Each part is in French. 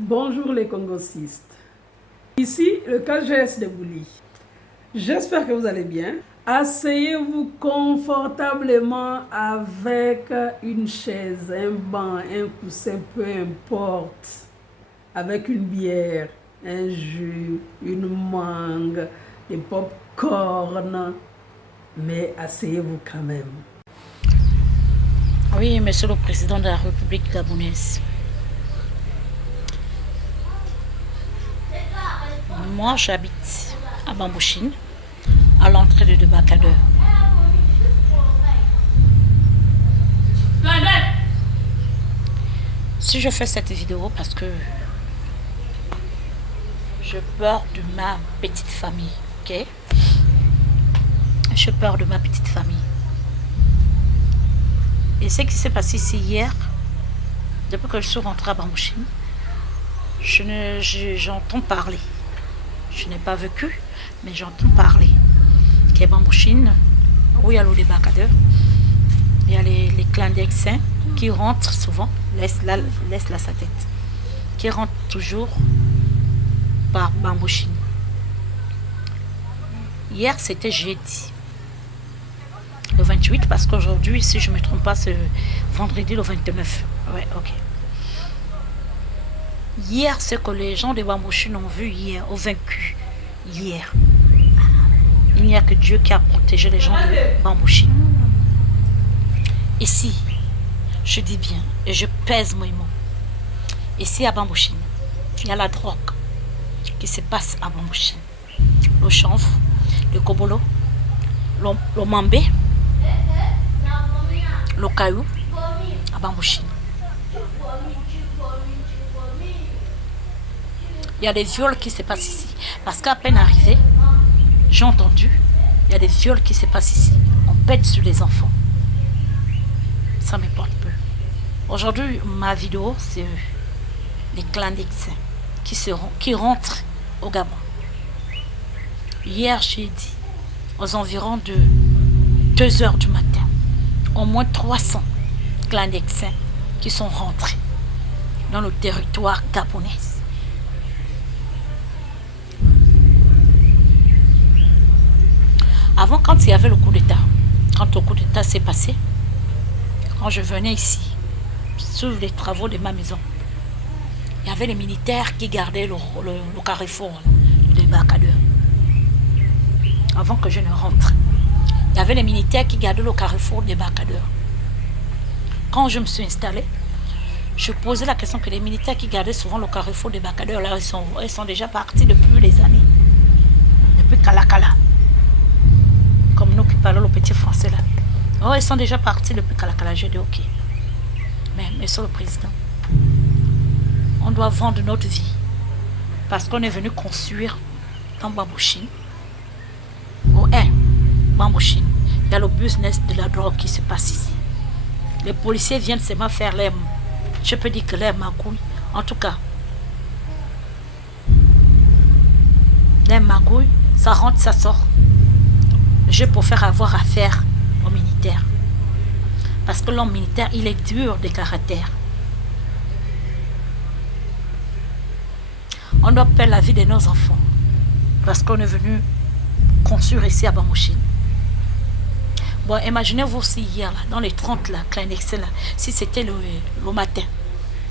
Bonjour les Congosistes. Ici le KGS de Bouli. J'espère que vous allez bien. Asseyez-vous confortablement avec une chaise, un banc, un coussin, peu importe. Avec une bière, un jus, une mangue, des pop-corn. Mais asseyez-vous quand même. Oui, Monsieur le Président de la République gabonaise. Moi, j'habite à Bambouchine, à l'entrée de Debakadeur. Si je fais cette vidéo parce que je peur de ma petite famille, ok? Je peur de ma petite famille. Et ce qui s'est passé ici hier, depuis que je suis rentrée à Bambouchine, j'entends parler. Je n'ai pas vécu, mais j'entends parler. Qu'il y a Bambouchine, où il y a l'eau des Bacadeurs, il y a les clandestins qui rentrent souvent, laisse là sa tête, qui rentrent toujours par Bambouchine. Hier, c'était jeudi, le 28, parce qu'aujourd'hui, si je ne me trompe pas, c'est vendredi le 29. Ouais, ok. Hier, ce que les gens de Bambouchine ont vu hier, ont vaincu hier. Il n'y a que Dieu qui a protégé les gens de Bambouchine. Ici, je dis bien, et je pèse mes mots. Ici à Bambouchine, il y a la drogue qui se passe à Bambouchine. Le chanvre, le kobolo, le mambé, le caillou à Bambouchine. Il y a des viols qui se passent ici. Parce qu'à peine arrivé, j'ai entendu, il y a des viols qui se passent ici. On pète sur les enfants. Ça m'importe peu. Aujourd'hui, ma vidéo, c'est les clandestins qui rentrent au Gabon. Hier, j'ai dit, aux environs de 2 heures du matin, au moins 300 clandestins qui sont rentrés dans le territoire gabonais. Avant, quand il y avait le coup d'État, quand le coup d'État s'est passé, quand je venais ici, sur les travaux de ma maison, il y avait les militaires qui gardaient le carrefour des Bacadeurs. Avant que je ne rentre, il y avait les militaires qui gardaient le carrefour des Bacadeurs. Quand je me suis installée, je posais la question que les militaires qui gardaient souvent le carrefour des Bacadeurs, là, ils sont déjà partis depuis des années, depuis Kalakala. Comme nous qui parlons le petit français là. Oh, ils sont déjà partis depuis Kalakala. J'ai dit ok. Mais Monsieur le Président, on doit vendre notre vie. Parce qu'on est venu construire dans Bambouchine. Oh, Bambouchine. Il y a le business de la drogue qui se passe ici. Les policiers viennent seulement faire les... Je peux dire que les magouilles. En tout cas. Les magouilles, ça rentre, ça sort. Je préfère avoir affaire aux militaires. Parce que l'homme militaire, il est dur de caractère. On doit perdre la vie de nos enfants. Parce qu'on est venu construire ici à Bambouchine. Bon, imaginez-vous si hier, là, dans les 30 là, clandestins, là, si c'était le matin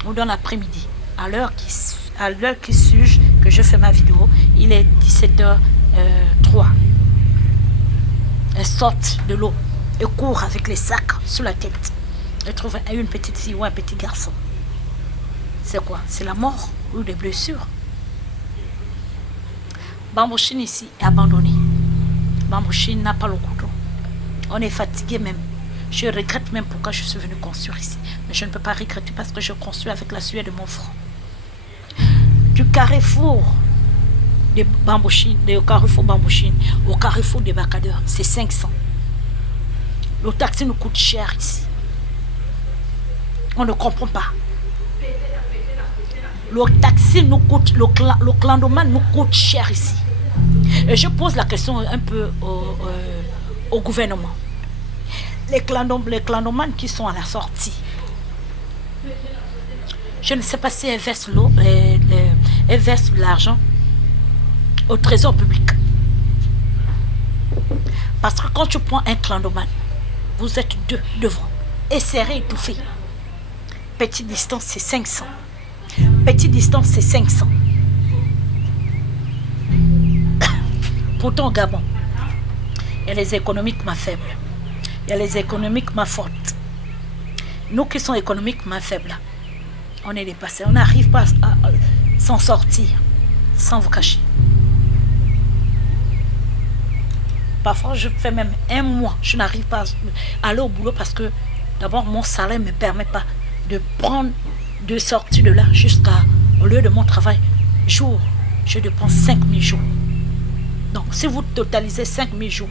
ou dans l'après-midi, à l'heure qui suge que je fais ma vidéo, il est 17h03. Elles sortent de l'eau et courent avec les sacs sous la tête. Elles trouvent une petite fille ou un petit garçon. C'est quoi? C'est la mort ou des blessures. Bambouchine ici est abandonné. Bambouchine n'a pas le goudron. On est fatigué même. Je regrette même pourquoi je suis venu construire ici. Mais je ne peux pas regretter parce que je construis avec la sueur de mon front. Du carrefour de Bambouchine, de carrefour Bambouchine au carrefour des Bacadeurs, c'est 500. Le taxi nous coûte cher ici. On ne comprend pas. Le taxi nous coûte, le clandomane nous coûte cher ici. Et je pose la question un peu au gouvernement. Les clandomanes qui sont à la sortie, Je ne sais pas si elles versent l'argent au trésor public. Parce que quand tu prends un clandomane, vous êtes deux devant, et serré, étouffé. Petite distance, c'est 500. Petite distance, c'est 500. Pourtant, au Gabon, il y a les économiquement faibles. Il y a les économiquement fortes. Nous qui sommes économiquement faibles, on est dépassés. On n'arrive pas à s'en sortir, sans vous cacher. Parfois, je fais même un mois, je n'arrive pas à aller au boulot parce que d'abord, mon salaire ne me permet pas de sortir de là au lieu de mon travail. Jour, je dépense 5 000 jours. Donc, si vous totalisez 5 000 jours